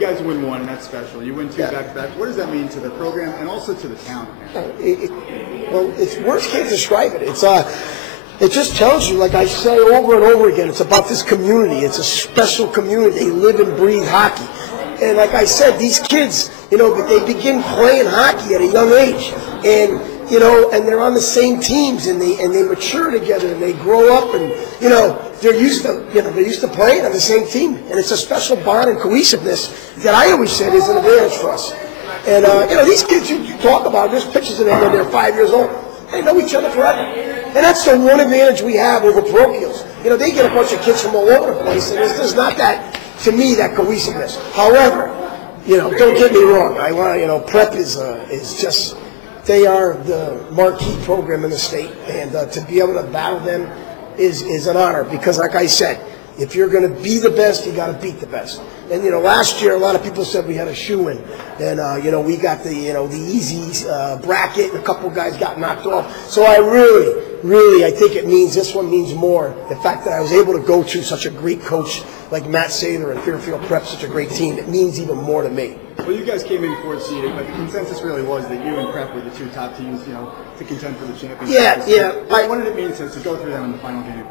guys win one, and that's special. You win two back-to-back. What does that mean to the program and also to the town? Well, it's words can't describe it. It just tells you, like I say over and over again, it's about this community. It's a special community. They live and breathe hockey. And like I said, these kids, they begin playing hockey at a young age. And, and they're on the same teams, and they mature together, and they grow up, and, they're used to playing on the same team. And it's a special bond and cohesiveness that I always said is an advantage for us. And, these kids you talk about, there's pictures of them when they're 5 years old. They know each other forever. And that's the one advantage we have over parochials. They get a bunch of kids from all over the place, and there's not that, to me, that cohesiveness. However, don't get me wrong. I want, prep is just, they are the marquee program in the state, and to be able to battle them is an honor, because like I said, if you're going to be the best, you got to beat the best. And last year a lot of people said we had a shoe-in, and we got the the easy bracket, and a couple guys got knocked off. So I really I think this one means more. The fact that I was able to go to such a great coach like Matt Sather and Fairfield Prep, such a great team, it means even more to me. Well, you guys came in fourth seeded, but the consensus really was that you and Prep were the two top teams, to contend for the championship. Yeah. What did it mean to go through them in the final game?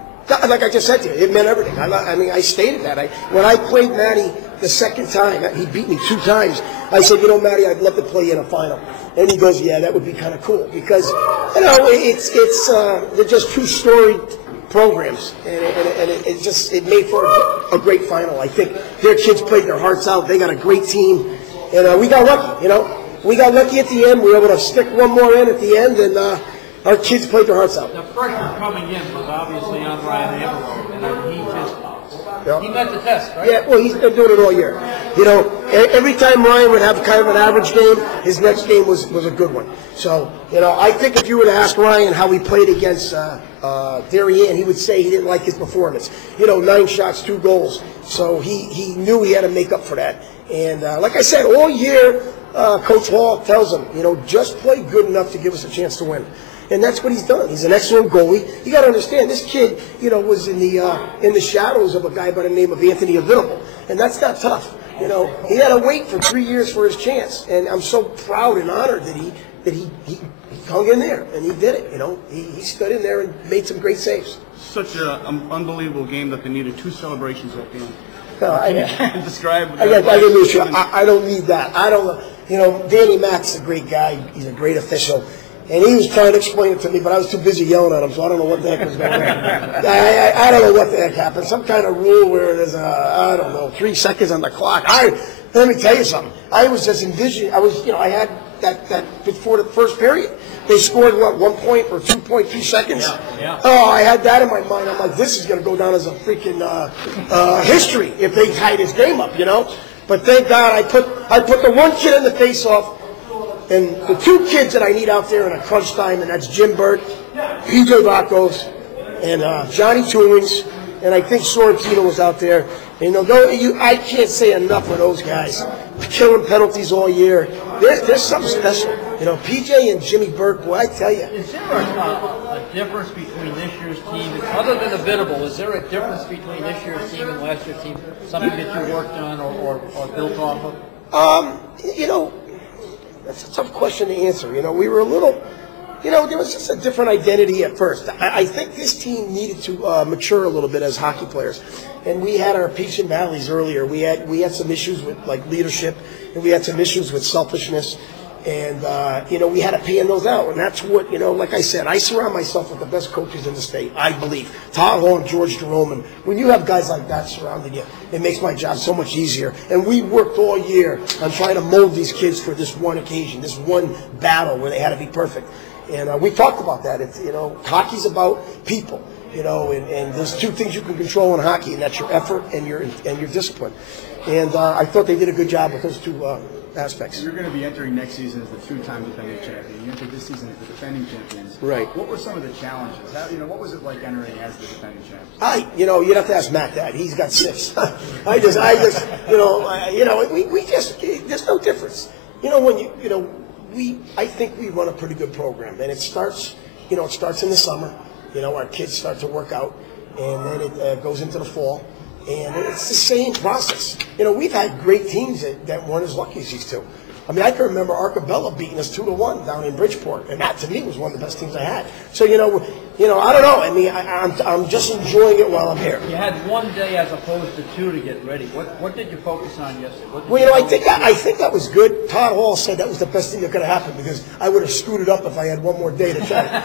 Like I just said to you, it meant everything. I stated that. When I played Matty the second time, he beat me 2 times. I said, Matty, I'd love to play you in a final. And he goes, yeah, that would be kind of cool, because they're just 2 storied programs, and it made for a great final. I think their kids played their hearts out. They got a great team, and we got lucky. We got lucky at the end. We were able to stick one more in at the end, and our kids played their hearts out. The pressure coming in was obviously on Ryan Ambrose, and he met the test, right? Yeah, well, he's been doing it all year. Every time Ryan would have kind of an average game, his next game was a good one. So, I think if you were to ask Ryan how he played against Darien, he would say he didn't like his performance. 9 shots, 2 goals. So he knew he had to make up for that. And like I said, all year, Coach Hall tells him, just play good enough to give us a chance to win. And that's what he's done. He's an excellent goalie. You got to understand, this kid, was in the shadows of a guy by the name of Anthony Avidable, and that's not tough. He had to wait for 3 years for his chance, and I'm so proud and honored that he hung in there and he did it. He stood in there and made some great saves. Such an unbelievable game that they needed 2 celebrations at the end. No, describe. I don't need that. I don't. Danny Mack's a great guy. He's a great official. And he was trying to explain it to me, but I was too busy yelling at him, so I don't know what the heck was going on. I don't know what the heck happened. Some kind of rule where there's, 3 seconds on the clock. Let me tell you something. I was just envisioning. I had that before the first period. They scored, 1 point or 2.2 seconds? Yeah. Oh, I had that in my mind. I'm like, this is going to go down as a freaking history if they tie this game up, But thank God I put the one kid in the face-off, and the 2 kids that I need out there in a crunch time, and that's Jim Burt, PJ Vacos, and Johnny Toolings, and I think Sorrentino was out there. I can't say enough of those guys. Killing penalties all year. There's something special. PJ and Jimmy Burt, boy, I tell you. Is there a difference between this year's team, other than Avidable, is there a difference between this year's team and last year's team? Something that you worked on or built off of? That's a tough question to answer. We were a little, there was just a different identity at first. I think this team needed to mature a little bit as hockey players. And we had our peaks and valleys earlier. We had some issues with leadership, and we had some issues with selfishness. And, we had to pan those out. And that's what, like I said, I surround myself with the best coaches in the state, I believe. Todd Hall and George Jerome. And when you have guys like that surrounding you, it makes my job so much easier. And we worked all year on trying to mold these kids for this one occasion, this one battle where they had to be perfect. And we talked about that. It's, hockey's about people, and there's 2 things you can control in hockey, and that's your effort and your discipline. And I thought they did a good job with those 2 aspects. You're going to be entering next season as the 2-time defending champion. You entered this season as the defending champions. Right. What were some of the challenges? What was it like entering as the defending champion? You'd have to ask Matt that. He's got 6. There's no difference. I think we run a pretty good program, and it starts in the summer. Our kids start to work out, and then it goes into the fall. And it's the same process. You know, we've had great teams that weren't as lucky as these two. I mean, I can remember Arcabella beating us 2-1 down in Bridgeport, and that to me was one of the best teams I had. So I don't know. I mean, I'm just enjoying it while I'm here. You had one day as opposed to two to get ready. What did you focus on yesterday? Well, I think that was good. Todd Hall said that was the best thing that could have happened because I would have screwed it up if I had one more day to try.